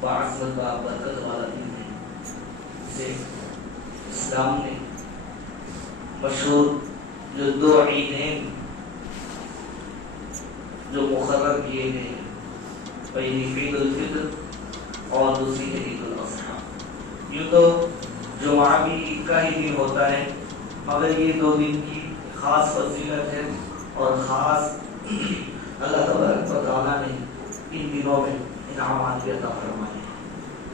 باعث برکت والا دن ہے، جسے اسلام نے مشہور جو دو عیدین جو مقرر کیے گئے ہیں، پہلی عید الفطر اور دوسری ہے عید الاضحیٰ۔ یوں تو جمعہ بھی عید کا ہی دن ہوتا ہے، مگر یہ دو دن کی خاص فضیلت ہے اور خاص اللہ تبارک و تعالیٰ نے ان دنوں میں انعامات بھی عطا فرمائے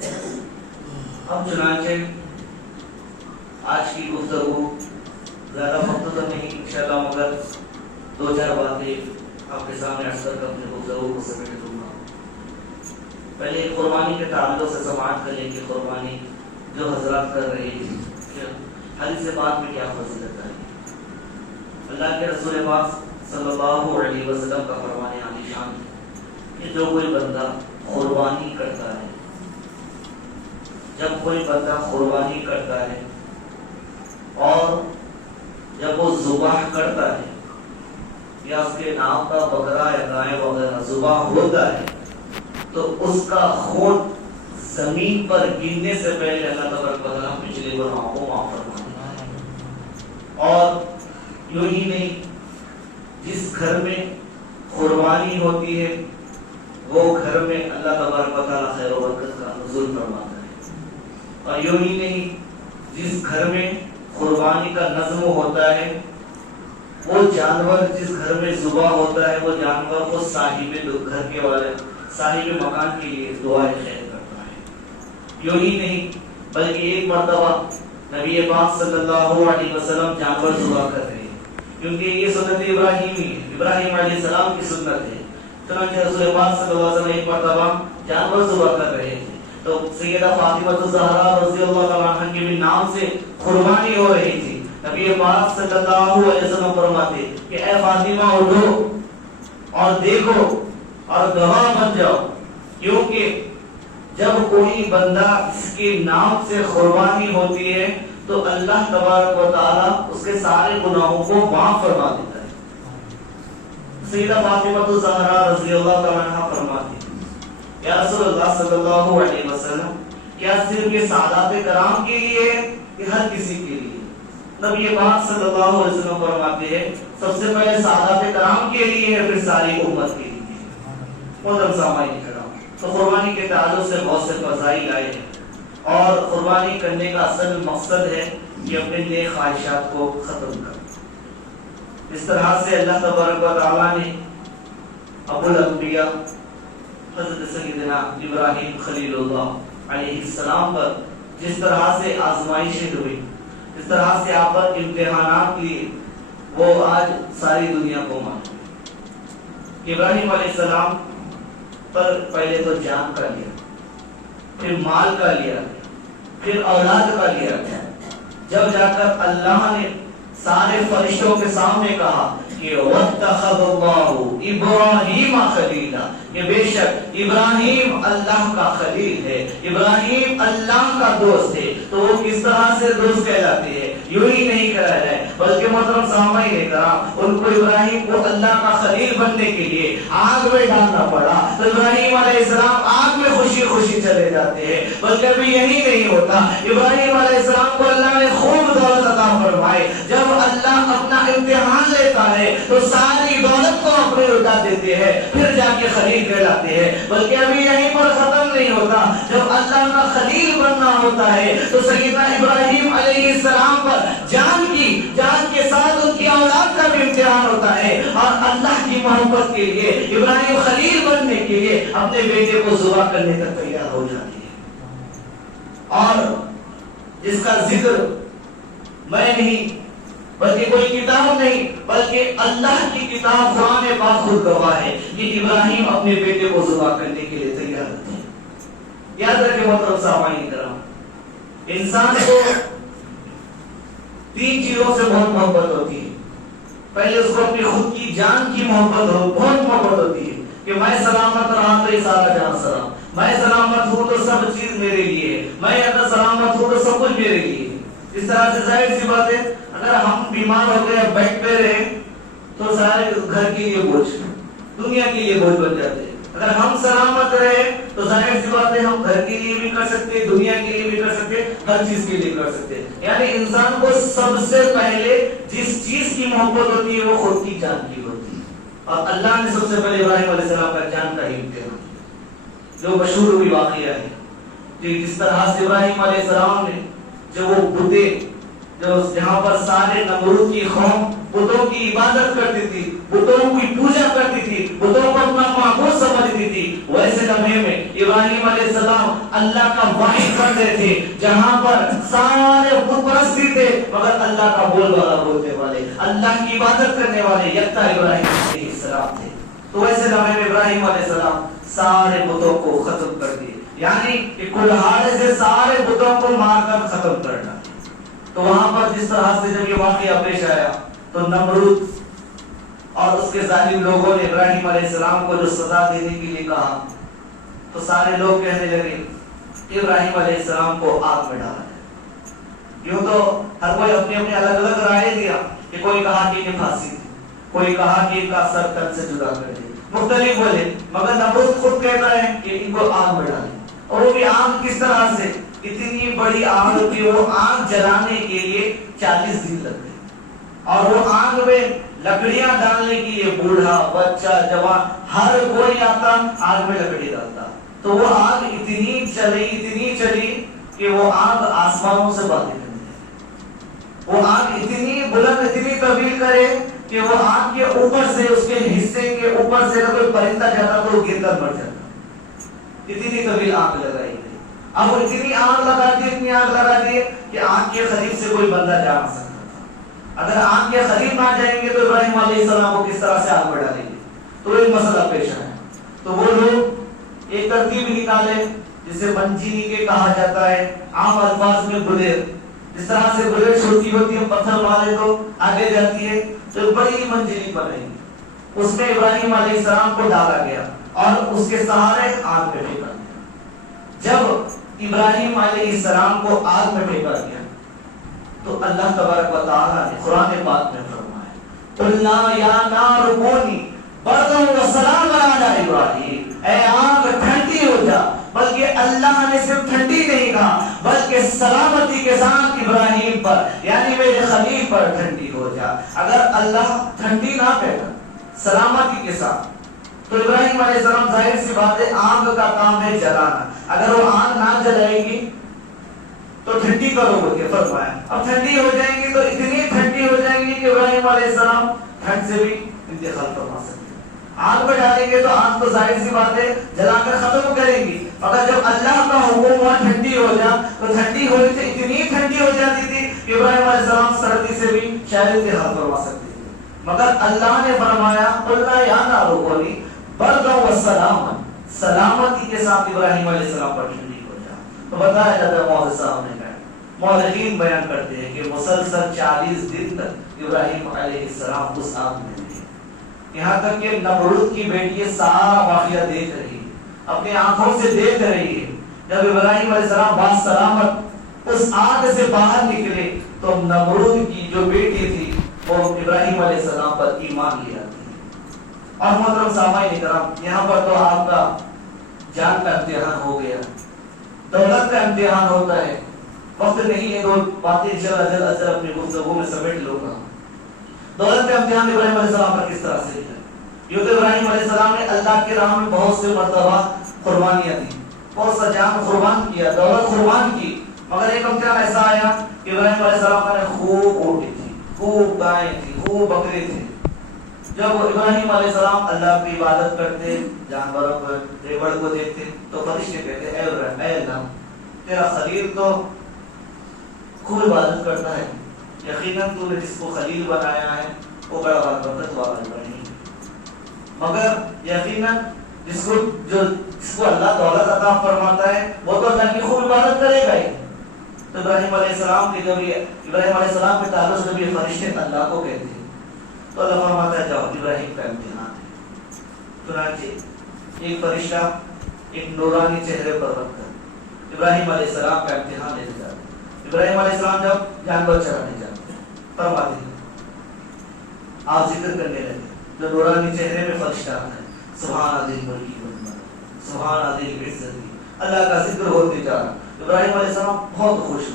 ہیں۔ اب چنانچہ آج کی گفتگو زیادہ وقت تو نہیں انشاءاللہ، مگر دو چار باتیں آپ کے سامنے عرض کر اپنے گفتگو کو سمیٹ دوں گا۔ پہلے قربانی کے تعلق سے سماعت کریں کہ قربانی جو حضرات کر رہے ہیں کہ حدیث پاک میں کیا فضیلت ہے۔ اللہ کے رسول پاک صلی اللہ علیہ وسلم کا فرمان عالی شان ہے کہ جو کوئی بندہ قربانی کرتا ہے، جب کوئی بندہ قربانی کرتا ہے اور جب وہ ذبح کرتا ہے یا اس کے نام کا بکرا یا گائے وغیرہ ذبح ہوتا ہے، تو اس کا خون زمین پر گرنے سے پہلے اللہ تبارک و تعالیٰ پچھلے گناہوں کو معاف فرماتا ہے۔ اور یوں ہی نہیں، جس گھر میں قربانی ہوتی ہے وہ گھر میں اللہ تبارک و تعالیٰ خیر و برکت کا نزول فرماتا ہے۔ اور یوں ہی نہیں، جس گھر میں قربانی کا نظم ہوتا ہے وہ جانور جس گھر میں ذبح ہوتا ہے وہ جانور کو صاحب گھر کے والے صاحب مکان کے لیے دعائے خیر کرتا ہے۔ یوں ہی نہیں بلکہ ایک مرتبہ نبی پاک صلی اللہ علیہ وسلم جانور ذبح کر رہے ہیں، کیونکہ یہ سنت ابراہیمی ہے، ابراہیم علیہ السلام کی سنت ہے۔ چنانچہ رسول پاک صلی اللہ علیہ وسلم ایک مرتبہ جانور ذبح کر رہے تھے تو سیدہ فاطمہ الزہرا رضی اللہ تعالیٰ عنہ کے بھی نام سے قربانی ہو رہی تھی۔ نبی پاک صلی اللہ علیہ وسلم فرماتے کہ اے فاطمہ اٹھو اور دیکھو اور گواہ بن جاؤ، کیونکہ جب کوئی بندہ اس کے نام سے قربانی ہوتی ہے تو اللہ تبارک و تعالیٰ اس کے سارے گناہوں کو معاف فرما دیتا ہے۔ سیدہ فاطمہ الزہرا رضی اللہ تعالیٰ عنہ فرماتی یا رسول اللہ صلی اللہ علیہ وسلم، کیا صرف یہ سادات کرام کے لیے ہے کہ ہر کسی کے لیے؟ نبی پاک صلی اللہ علیہ وسلم فرماتے ہیں سب سے پہلے سادات کرام کے لیے ہے، پھر ساری امت کے لیے۔ محترم سامعین کرام، تو قربانی کے تعلق سے بہت سے فضائل آئے ہیں اور قربانی کرنے کا اصل مقصد ہے کہ اپنے نیک خواہشات کو ختم کر۔ اس طرح سے اللہ تبارک و تعالیٰ نے ابو الانبیاء حضرت سیدنا ابراہیم خلیل اللہ علیہ السلام پر جس طرح سے آزمائشیں ہوئی، جس طرح سے آپ پر امتحانات لیے، وہ آج ساری دنیا کو معلوم ہے۔ ابراہیم علیہ السلام پر پہلے تو جان کا لیا، پھر مال کا لیا، پھر اولاد کا لیا، جب جا کر اللہ نے سارے فرشتوں کے سامنے کہا کہ وَاتَّخَذَ اللَّهُ إِبْرَاهِيمَ خَلِيلًا، کہ بے شک ابراہیم اللہ کا خلیل ہے، ابراہیم اللہ کا دوست ہے، تو وہ کس طرح سے دوست کہلاتے ہیں؟ یوں ہی نہیں کہا جائے بلکہ محترم سامعین کرام، ان کو ابراہیم کو اللہ کا خلیل بننے کے لیے آگ میں ڈالنا پڑا، تو ابراہیم علیہ السلام آگ میں خوشی خوشی چلے جاتے ہیں۔ بلکہ ابھی یہی نہیں ہوتا، ابراہیم علیہ السلام کو اللہ نے خوب دولت عطا فرمائے۔ جب اللہ اپنا امتحان لیتا ہے تو ساری دولت کو اپنے لٹا دیتے ہیں، پھر جا کے خلیل کہلاتے ہیں۔ بلکہ ابھی یہیں پر ختم نہیں ہوتا، جب اللہ کا خلیل بننا ہوتا ہے تو سیدنا ابراہیم علیہ السلام پر جان کے ساتھ ان کی اولاد کا بھی امتحان ہوتا ہے، اور اللہ کی محبت کے لیے ابراہیم خلیل بننے کے لیے اپنے بیٹے کو ذبح کرنے تک تیار ہو جاتے ہیں۔ اور جس کا ذکر میں نہیں بلکہ کوئی کتاب نہیں بلکہ اللہ کی کتاب قرآن پاک خود گواہ ہے کہ ابراہیم اپنے بیٹے کو ذبح کرنے کے لیے تیار تھے۔ یاد رکھیں محترم سامعین کرام، انسان کو تین چیزوں سے بہت محبت ہوتی ہے۔ پہلے اس کو اپنی خود کی جان کی بہت محبت ہوتی ہے کہ میں سلامت رہا تو یہ سارا جان سلام، میں سلامت ہوں تو سب چیز میرے لیے ہے، میں اگر سلامت ہوں تو سب کچھ میرے لیے ہے۔ اس طرح سے ظاہر سی بات ہے اگر ہم بیمار ہو گئے بیڈ پہ رہے تو سارے گھر کے لیے بوجھ، دنیا کے لیے بوجھ بن جاتے ہیں۔ اگر ہم سلامت رہے تو ظاہر سی بات ہے ہم گھر کے لیے بھی کر سکتے, دنیا کے لیے بھی کر سکتے, ہر چیز کے لیے کر سکتے. یعنی انسان کو سب سے پہلے جس چیز کی محبت ہوتی ہے وہ خود کی جان کی ہوتی ہے. اور اللہ نے سب سے پہلے ابراہیم علیہ السلام کا جان کا ہی امتحان جو مشہور ہوئی واقعہ ہے کہ جس طرح سے ابراہیم علیہ السلام نے جو وہ بتیں جو جہاں پر سارے نمرود کی قوم بتوں کی عبادت کرتی تھی, بتوں کی پوجا کرتی تھی, بتوں کو اپنا معبود سمجھتی تھی, ویسے لمحے میں ابراہیم علیہ السلام اللہ کا وحی کرتے تھے جہاں پر سارے بت پرستی تھے مگر اللہ کا بول والا بولنے والے, اللہ کی عبادت کرنے والے یکتا ابراہیم علیہ السلام تھے. تو ویسے لمحے میں ابراہیم علیہ السلام سارے بتوں کو ختم کر دیے, یعنی کہ کلہاڑے سے سارے بتوں کو مار کر ختم کرنا. تو وہاں پر جس طرح سے جب یہ واقعہ پیش آیا تو نمرود اور اس کے ظالم لوگوں نے ابراہیم علیہ السلام کو جو سزا دینے کے لیے کہا تو سارے لوگ کہنے لگے کہ ابراہیم علیہ السلام کو آگ میں ڈالا جائے. یوں تو ہر کوئی اپنی اپنی الگ الگ رائے دیا کہ کوئی کہا کہ انہیں پھانسی دی, کوئی کہا کہ ان کا سر تن سے جدا کر دے, مختلف بولے, مگر نمرود خود کہتا ہے کہ ان کو آگ میں ڈالیں. اور وہ بھی آگ کس طرح سے, اتنی بڑی آگ ہوتی ہے, وہ آگ جلانے کے لیے 40 دن لگ گئے. اور وہ آگ میں لکڑیاں ڈالنے کے لیے بوڑھا بچہ جوان ہر کوئی آتا آگ میں لکڑی ڈالتا. تو وہ آگ اتنی چلی کہ وہ آگ آسمانوں سے باتیں کرنے لگی. وہ آگ اتنی بلند اتنی طویل کرے کہ وہ آگ کے اوپر سے اس کے حصے کے اوپر سے اگر کوئی پرندہ جاتا تو وہ گر کر مر جاتا. اتنی طویل آگ لگائی گئی. اب وہ اتنی آگ لگا دی کہ آگ کے قریب سے کوئی بندہ جا نہ سکتا تھا. اگر آگ کے قریب نہ جائیں گے تو ابراہیم علیہ السلام کو کس طرح سے آگ میں ڈالیں گے. تو ایک مسئلہ پیش آیا. تو وہ لوگ ایک ترتیب نکالے جسے منجینی کے کہا جاتا ہے, عام الفاظ میں گلیر. جس طرح سے گلیر چھوٹی ہوتی ہے پتھر مارے تو آگے جاتی ہے, تو بڑی منجینی بنائی. اس میں ابراہیم علیہ السلام کو ڈالا گیا اور اس کے سہارے آگ میں پھینکا گیا. جب ابراہیم علیہ السلام کو آگ میں پھینکا گیا تو اللہ تبارک و تعالی نے قرآن پاک میں فرمایا قلنا یا نار کونی بردا و سلاما علی ابراہیم, اے آگ ٹھنڈی ہو جا. بلکہ اللہ نے صرف ٹھنڈی نہیں کہا بلکہ سلامتی کے ساتھ ابراہیم پر یعنی میرے خلیل پر ٹھنڈی ہو جا. اگر اللہ ٹھنڈی نہ کہتا سلامتی کے ساتھ تو ابراہیم علیہ السلام ظاہر سی بات ہے آگ کا کام ہے جلانا. اگر وہ آگ نہ جلائے گی تو ٹھنڈی کرو بول کے فرمایا. اب ٹھنڈی ہو جائیں گی تو اتنی ٹھنڈی ہو جائیں گی کہ ابراہیم علیہ السلام ٹھنڈ سے بھی انتقال فرما سکتے. آگ میں ڈالیں گے تو آگ تو ظاہر سی بات ہے جلا کر ختم کریں گی. مگر جب اللہ کا حکم ہوا ٹھنڈی ہو جا تو ٹھنڈی ہونے سے اتنی ٹھنڈی ہو جاتی تھی کہ ابراہیم علیہ السلام سردی سے بھی شاید انتقال فرما سکتے تھے. مگر اللہ نے فرمایا قلنا یا نار کونی بردا و سلاما, سلامتی کے ساتھ ابراہیم علیہ السلام پر ٹھنڈی ہو جا. تو بتایا جاتا ہے مولانا صاحب نے کہا, مورخین بیان کرتے ہیں کہ مسلسل 40 دن تک ابراہیم علیہ السلام اس آگ میں رہے, یہاں تک کہ نمرود کی بیٹی سارا واقعہ دیکھ رہی ہے, اپنی آنکھوں سے دیکھ رہی ہے. جب ابراہیم علیہ السلام باسلامت اس آگ سے باہر نکلے تو نمرود کی جو بیٹی تھی وہ ابراہیم علیہ السلام پر ایمان لے آتی ہے. اور محترم سامعین کرام, یہاں پر تو آپ کا جان کا امتحان ہو گیا, دولت کا امتحان ہوتا ہے. وقت نہیں ہے, دو باتیں انشاءاللہ جلد از جلد اپنی گفتگو میں سمیٹ لوں گا. دولت کا امتحان ابراہیم علیہ السلام پر کس طرح سے ہے. یوں تو ابراہیم علیہ السلام نے اللہ کی راہ میں بہت سے مرتبہ قربانیاں دی, بہت سا جان قربان کیا, دولت قربان کی. مگر ایک امتحان ایسا آیا کہ ابراہیم علیہ السلام نے خوب اونٹیں تھی, خوب گائیں تھی, خوب بکرے تھے. جب ابراہیم علیہ السلام اللہ کی عبادت کرتے, جانوروں کو ریوڑ کو دیکھتے تو فرشتے کہتے اے اللہ تیرا خلیل تو خوب عبادت کرتا ہے, یقیناً تو نے جس کو خلیل بنایا ہے وہ بڑا برکت والا ابراہیم. مگر یقیناً جس کو اللہ دولت عطا فرماتا ہے وہ تو اللہ کی خوب عبادت کرے گا ہی. تو ابراہیم علیہ السلام کے ابراہیم علیہ السلام کے تعلق سے بھی فرشتے اللہ کو کہتے ہیں. تو اللہ فرماتا ہے جاؤ ابراہیم کا امتحان ہے. چنانچہ ایک فرشتہ ایک نورانی چہرے پر رکھ کر ابراہیم علیہ السلام کا امتحان لینے جاتے ہیں. ابراہیم علیہ السلام جب جانور چرانے جاتے ہیں فرماتے ہیں آپ ذکر کرنے لگے, جو نورانی چہرے میں فرشتہ آتا ہے سبحان ذی الملک والملک سبحان ذی العزت، اللہ کا ذکر ہوتے جا رہا۔ ابراہیم علیہ السلام بہت خوش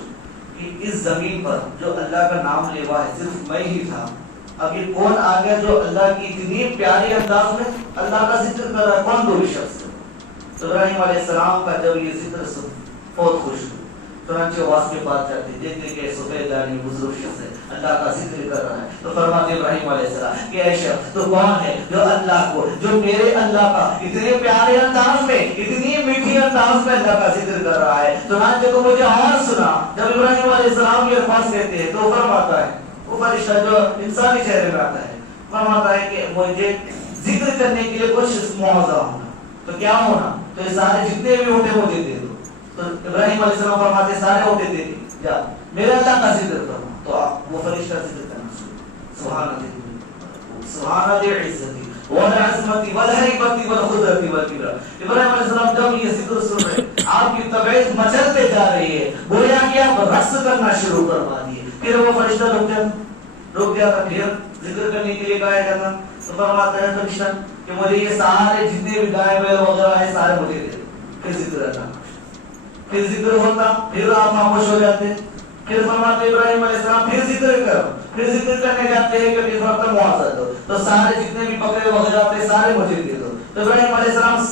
کہ اس زمین پر جو اللہ کا نام لیوا ہے صرف میں ہی تھا، اب یہ کون آ گیا جو اللہ کی اتنی پیاری انداز میں اللہ کا ذکر کر رہا ہے، کون دو شخص ہے؟ تو ابراہیم علیہ السلام کا جب یہ ذکر سن بہت خوش ہوئے، چنانچہ واس کے پاس جاتے دیکھتے کہ سفید داڑھی بزرگ شخص ہے اللہ کا ذکر کر رہا ہے، تو فرماتے ابراہیم علیہ السلام کہ اے شخص تو کون ہے جو اللہ کو، جو میرے اللہ کا اتنے پیارے انداز میں، اتنی میٹھی انداز میں اللہ کا ذکر کر رہا ہے؟ چنانچہ تو مجھے اور سنا، جب ابراہیم علیہ السلام یہ الفاظ کہتے ہیں تو فرماتا ہے، وہ فرشتہ جو انسانی چہرے میں آتا ہے فرماتا ہے کہ مجھے ذکر کرنے کے لیے کچھ معاوضہ ہونا، تو کیا ہونا؟ تو یہ سارے جتنے بھی ہوتے مجھے دے دو۔ تو ابراہیم علیہ السلام فرماتے سارے ہوتے دے دی، جا میرے اللہ کا ذکر کرو، تو آپ وہ فرشتہ ذکر کرنا شروع، سبحان اللہ، سبحان اللہ عزتی والعظمتی والحیبتی والقدرتی والکبریاء۔ ابراہیم علیہ السلام جب یہ ذکر سن رہے آپ کی طبیعت مچلتے جا رہی ہے، گویا کہ آپ رقص کرنا شروع کروا دیے۔ پھر وہ فرشتہ رک گیا تھا، پھر ذکر کرنے کے لیے کہا گیا تھا، تو فرماتا ہے فرشتہ کہ مجھے یہ سارے جتنے بھی گائے بیل وغیرہ ہیں سارے مجھے دے دو، پھر ذکر کرنا، پھر ذکر ہوتا، پھر آپ خاموش ہو جاتے، پھر فرماتے ابراہیم علیہ السلام پھر ذکر کرو، پھر ذکر کرنے جاتے ہیں کہ پھر فرماتا معاوضہ دو، تو سارے جتنے بھی بکرے وغیرہ آتے سارے مجھے دے دو۔ تو ابراہیم علیہ السلام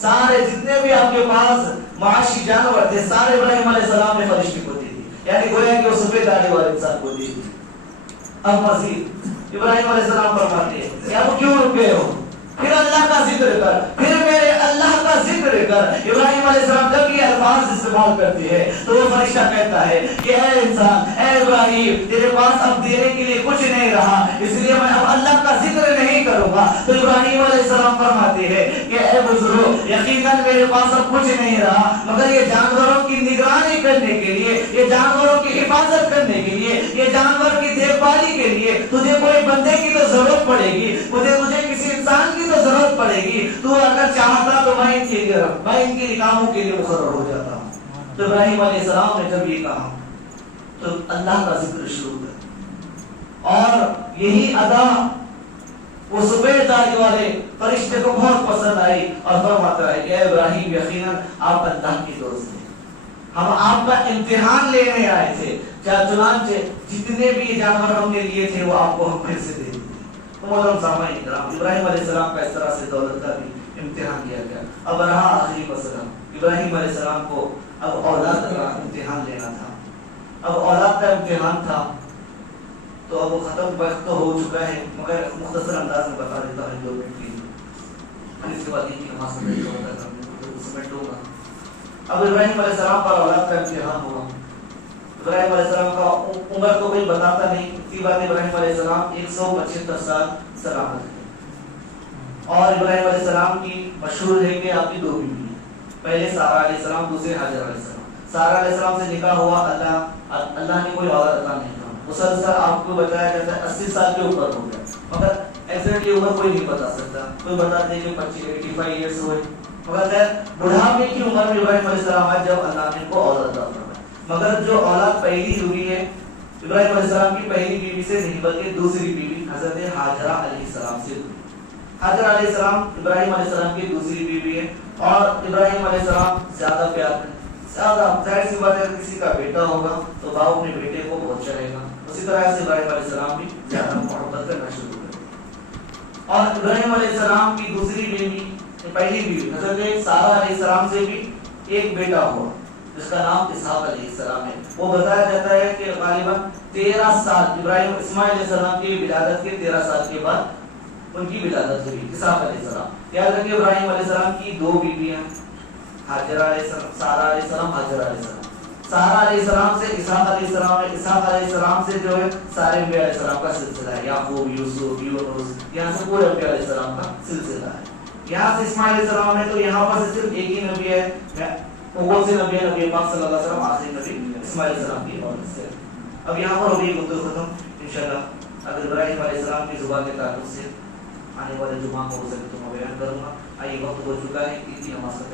سارے جتنے بھی آپ کے پاس معاشی جانور تھے سارے ابراہیم علیہ السلام نے فرشتے کو دے دی، یعنی گویا کہ وہ سفید داڑھی والے انسان کو دے دی۔ اب مزید ابراہیم علیہ السلام فرماتے ہیں کہ اب کیوں رک گئے ہو؟ پھر اللہ کا ذکر کر، پھر میرے اللہ کا ذکر کر۔ ابراہیم علیہ السلام جب یہ الفاظ استعمال کرتے ہیں تو وہ فرشتہ کہتا ہے کہ اے انسان، اے ابراہیم، تیرے پاس اب دینے کے لیے کچھ نہیں رہا، اس لیے میں اب اللہ کا ذکر نہیں کروں گا۔ تو ابراہیم علیہ السلام فرماتے ہیں کہ اے بزرگ، یقیناً میرے پاس اب کچھ نہیں رہا مگر یہ جانوروں کی نگرانی کرنے کے لیے، یہ جانوروں کی حفاظت کرنے کے لیے، یہ جانور کی دیکھ بھالی کے لیے تجھے کوئی بندے کی تو ضرورت پڑے گی، تجھے کسی انسان کی تو ضرورت پڑے گی، تو اگر چاہتا تو میں ان کی نکاحوں کے لیے مقرر ہو جاتا ہوں۔ تو ابراہیم علیہ السلام نے جب یہ کہا تو اللہ کا ذکر شروع کر، اور یہی ادا وہ سفید داڑھی والے فرشتے کو بہت پسند آئی، اور فرماتا ہے کہ اے ابراہیم، یقیناً آپ اللہ کی دوست ہیں، ہم آپ کا امتحان لینے آئے تھے، چنانچہ جتنے بھی جانور ہم نے لیے تھے وہ آپ کو ہم پھر سے دے دیتے۔ محترم سامعین کرام، ابراہیم علیہ السلام کا اس طرح سے دولت کا بھی امتحان لیا گیا۔ اب رہا آخری مسئلہ، ابراہیم علیہ السلام کو اب اولاد کا امتحان لینا تھا۔ اب اولاد کا امتحان تھا تو اب وہ ختم وقت تو ہو چکا ہے، مگر مختصر انداز میں بتا دیتا ہوں 2 منٹ کی، اس کے بعد ایک کی نماز سمیٹ ہوگا۔ اب ابراہیم علیہ السلام پر اولاد کا امتحان ہوا۔ ابراہیم علیہ السلام کا عمر تو کوئی بتاتا نہیں، اسی بات ابراہیم علیہ السلام 175 سال سلامت ہے، اور ابراہیم علیہ السلام کی مشہور ہے کہ آپ کی 2 بیوی ہیں، پہلے سارہ علیہ السلام، دوسرے حاجر علیہ السلام۔ سارہ علیہ السلام سے نکاح ہوا، اللہ نے کوئی اولاد عطا نہیں کیا، مسلسل آپ کو بتایا جاتا ہے 80 سال کے اوپر ہو گیا، مگر ایگزیکٹلی عمر کوئی نہیں بتا سکتا، کوئی بتاتے ہیں کہ 85 ایئرس ہوئے، مگر بڑھاپے کی عمر میں ابراہیم علیہ السلام آئے جب اللہ نے کو اولاد عطا فرمائی۔ مگر جو اولاد پہلی ہوئی ہے ابراہیم علیہ السلام کی پہلی بیوی سے نہیں بلکہ دوسری بیوی حضرت ہاجرہ علیہ السلام سے ہوئی۔ ہاجرہ علیہ السلام ابراہیم علیہ السلام کی دوسری بیوی ہے، اور ابراہیم علیہ السلام زیادہ پیار کرتے، زیادہ ظاہر سی بات ہے کسی کا بیٹا ہوگا تو باپ اپنے بیٹے کو بہت چاہے گا، اسی طرح سے ابراہیم علیہ السلام بھی زیادہ محبت کرنا شروع کر۔ اور ابراہیم علیہ السلام کی دوسری بیوی، پہلی بیوی حضرت سارہ علیہ السلام سے بھی ایک بیٹا ہوا جس کا نام اسحاق علیہ السلام ہے۔ وہ بتایا جاتا ہے کہ غالباً 13 سال ابراہیم اسماعیل علیہ السلام کی ولادت کے 13 سال کے بعد ان کی ولادت ہوئی، اسحاق علیہ السلام۔ یاد رکھیے ابراہیم علیہ السلام کی 2 بیویاں، ہاجرہ علیہ السلام، سارہ علیہ السلام، ہاجرہ علیہ السلام۔ سارہ علیہ السلام سے اسحاق علیہ السلام ہے، اسحاق علیہ السلام سے جو ہے سارے انبیاء علیہ السلام کا سلسلہ ہے، یعقوب، یوسف، یونس، یہاں سے پورے انبیاء علیہ السلام کا سلسلہ ہے۔ یہاں سے اسماعیل علیہ السلام ہے تو یہاں پر سے صرف ایک ہی نبی ہے، وہ سے نبی پاک صلی اللہ علیہ وسلم، آخری نبی اسماعیل علیہ السلام کی اولاد سے۔ اب یہاں پر ہوگی گفتگو ختم انشاءاللہ، اگر ابراہیم علیہ السلام کی زبان کے تعلق سے آنے والے جمعہ کو ہو سکے تو میں بیان کروں گا۔ آئیے وقت ہو چکا ہے، عید کی نماز کا